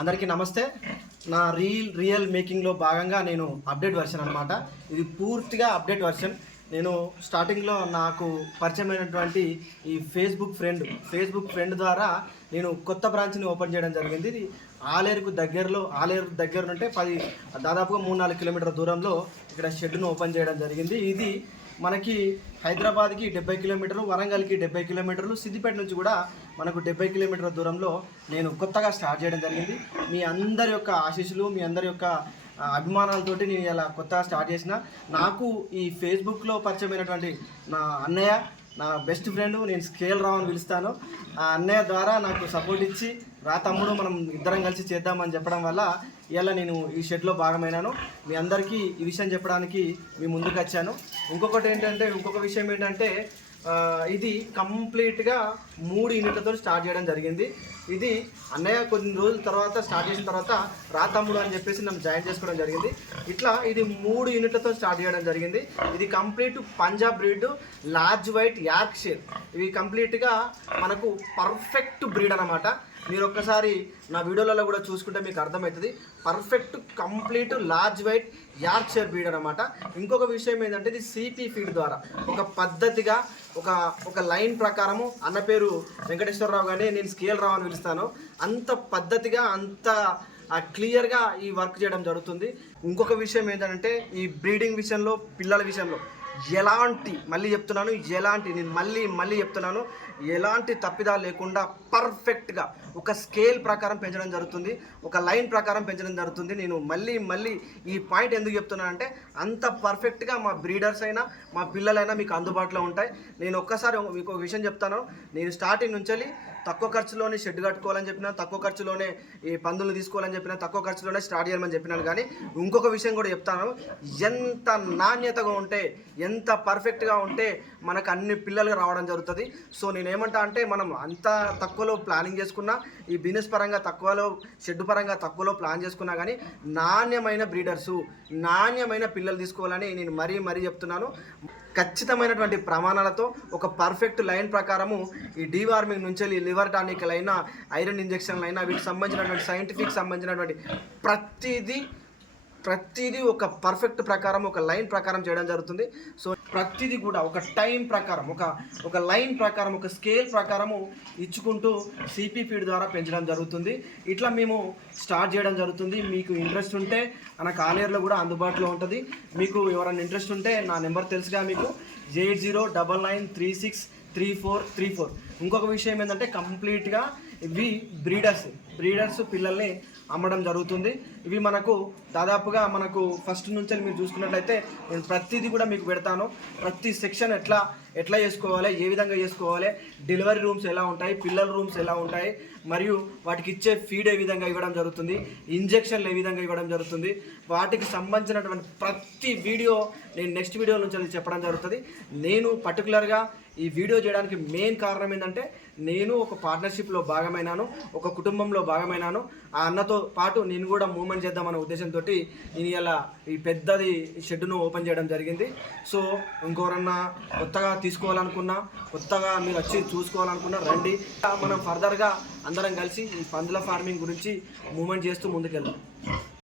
అందరికీ నమస్తే. నా రియల్ మేకింగ్లో భాగంగా నేను అప్డేట్ వర్షన్ అనమాట. ఇది పూర్తిగా అప్డేట్ వర్షన్. నేను స్టార్టింగ్లో నాకు పరిచయమైనటువంటి ఈ ఫేస్బుక్ ఫ్రెండ్ ద్వారా నేను కొత్త బ్రాంచ్ని ఓపెన్ చేయడం జరిగింది. ఇది ఆలేరు దగ్గర నుంటే దాదాపుగా 3-4 కిలోమీటర్ల దూరంలో ఇక్కడ షెడ్ను ఓపెన్ చేయడం జరిగింది. ఇది మనకి హైదరాబాద్కి 70 కిలోమీటర్లు, వరంగల్కి 70 కిలోమీటర్లు, సిద్దిపేట నుంచి కూడా మనకు 70 కిలోమీటర్ల దూరంలో నేను కొత్తగా స్టార్ట్ చేయడం జరిగింది. మీ అందరి యొక్క ఆశీస్సులు, మీ అందరి యొక్క అభిమానాలతోటి నేను ఇలా కొత్తగా స్టార్ట్ చేసిన. నాకు ఈ ఫేస్బుక్లో పరిచయమైనటువంటి నా అన్నయ్య, నా బెస్ట్ ఫ్రెండ్, నేను స్కేల్ రావు అని పిలుస్తాను. ఆ అన్నయ్య ద్వారా నాకు సపోర్ట్ ఇచ్చి, రా తమ్ముడు మనం ఇద్దరం కలిసి చేద్దామని చెప్పడం వల్ల ఇలా నేను ఈ షెడ్లో భాగమైనాను. మీ అందరికీ ఈ విషయం చెప్పడానికి మీ ముందుకు వచ్చాను. ఇంకొక విషయం ఏంటంటే ఇది కంప్లీట్గా 3 యూనిట్లతో స్టార్ట్ చేయడం జరిగింది. ఇది అన్నయ్య కొన్ని రోజుల తర్వాత స్టార్ట్ చేసిన తర్వాత రా తమ్ముడు అని చెప్పేసి నన్ను జాయిన్ చేసుకోవడం జరిగింది. ఇట్లా ఇది 3 యూనిట్లతో స్టార్ట్ చేయడం జరిగింది. ఇది complete Punjab breed, large white, Yorkshire. ఇవి కంప్లీట్గా మనకు పర్ఫెక్ట్ బ్రీడ్ అన్నమాట. మీరు ఒక్కసారి నా వీడియోలలో కూడా చూసుకుంటే మీకు అర్థమవుతుంది. Perfect complete large white Yorkshire breed అనమాట. ఇంకొక విషయం ఏంటంటే ఇది సిపి ఫీడ్ ద్వారా ఒక పద్ధతిగా ఒక లైన్ ప్రకారము, అన్న పేరు వెంకటేశ్వరరావు కానీ నేను స్కేల్ రావు అని పిలుస్తాను, అంత పద్ధతిగా అంత క్లియర్గా ఈ వర్క్ చేయడం జరుగుతుంది. ఇంకొక విషయం ఏంటంటే ఈ బ్రీడింగ్ విషయంలో, పిల్లల విషయంలో ఎలాంటి తప్పిదాలు లేకుండా పర్ఫెక్ట్గా ఒక స్కేల్ ప్రకారం పెంచడం జరుగుతుంది, ఒక లైన్ ప్రకారం పెంచడం జరుగుతుంది. నేను మళ్ళీ ఈ పాయింట్ ఎందుకు చెప్తున్నానంటే అంత పర్ఫెక్ట్గా మా బ్రీడర్స్ అయినా మా పిల్లలైనా మీకు అందుబాటులో ఉంటాయి. నేను ఒక్కసారి మీకు ఒక విషయం చెప్తాను. నేను స్టార్టింగ్ నుంచి తక్కువ ఖర్చులోనే షెడ్ కట్టుకోవాలని చెప్పినా, తక్కువ ఖర్చులోనే ఈ పందులు తీసుకోవాలని చెప్పినా, తక్కువ ఖర్చులోనే స్టార్ట్ చేయమని చెప్పినాను. కానీ ఇంకొక విషయం కూడా చెప్తాను. ఎంత నాణ్యతగా ఉంటే, ఎంత పర్ఫెక్ట్గా ఉంటే మనకు అన్ని పిల్లలుగా రావడం జరుగుతుంది. సో నేనేమంటా అంటే మనం అంత తక్కువలో ప్లానింగ్ చేసుకున్నా, ఈ బిజినెస్ పరంగా తక్కువలో, షెడ్ పరంగా తక్కువలో ప్లాన్ చేసుకున్నా కానీ నాణ్యమైన బ్రీడర్సు, నాణ్యమైన పిల్లలు తీసుకోవాలని నేను మరీ చెప్తున్నాను. ఖచ్చితమైనటువంటి ప్రమాణాలతో ఒక పర్ఫెక్ట్ లైన్ ప్రకారము ఈ డీవార్మింగ్ నుంచి లివర్ టానిక్లు అయినా, ఐరన్ ఇంజెక్షన్లు అయినా, వీటికి సంబంధించినటువంటి సైంటిఫిక్ సంబంధించినటువంటి ప్రతిదీ ఒక పర్ఫెక్ట్ ప్రకారం, ఒక లైన్ ప్రకారం చేయడం జరుగుతుంది. సో ప్రతిదీ కూడా ఒక టైం ప్రకారం, ఒక లైన్ ప్రకారం, ఒక స్కేల్ ప్రకారము ఇచ్చుకుంటూ సిపి ఫీడ్ ద్వారా పెంచడం జరుగుతుంది. ఇట్లా మేము స్టార్ట్ చేయడం జరుగుతుంది. మీకు ఇంట్రెస్ట్ ఉంటే మన కాలేరులో కూడా అందుబాటులో ఉంటుంది. మీకు ఎవరైనా ఇంట్రెస్ట్ ఉంటే నా నెంబర్ తెలుసుగా మీకు 8099363434. ఇంకొక విషయం ఏంటంటే కంప్లీట్గా ఇవి బ్రీడర్స్ పిల్లల్ని అమ్మడం జరుగుతుంది. ఇవి మనకు దాదాపుగా ఫస్ట్ నుంచి మీరు చూసుకున్నట్లయితే నేను ప్రతిదీ కూడా మీకు పెడతాను. ప్రతి సెక్షన్ ఎట్లా చేసుకోవాలి, ఏ విధంగా చేసుకోవాలి, డెలివరీ రూమ్స్ ఎలా ఉంటాయి, పిల్లల రూమ్స్ ఎలా ఉంటాయి, మరియు వాటికి ఇచ్చే ఫీడ్ ఏ విధంగా ఇవ్వడం జరుగుతుంది, ఇంజెక్షన్లు ఏ విధంగా ఇవ్వడం జరుగుతుంది, వాటికి సంబంధించినటువంటి ప్రతి వీడియో నేను నెక్స్ట్ వీడియో నుంచి చెప్పడం జరుగుతుంది. నేను పర్టికులర్గా ఈ వీడియో చేయడానికి మెయిన్ కారణం ఏంటంటే నేను ఒక పార్ట్నర్షిప్లో భాగమైనాను, ఒక కుటుంబంలో భాగమైనాను. ఆ అన్నతో పాటు నేను కూడా మూవ్మెంట్ చేద్దామనే ఉద్దేశంతో నేను ఇలా ఈ పెద్దది షెడ్ను ఓపెన్ చేయడం జరిగింది. సో ఇంకోరన్నా కొత్తగా తీసుకోవాలనుకున్నా, కొత్తగా మీరు వచ్చి చూసుకోవాలనుకున్నా రండి. మనం ఫర్దర్గా అందరం కలిసి ఈ పందుల ఫార్మింగ్ గురించి మూవ్మెంట్ చేస్తూ ముందుకెళ్దాం.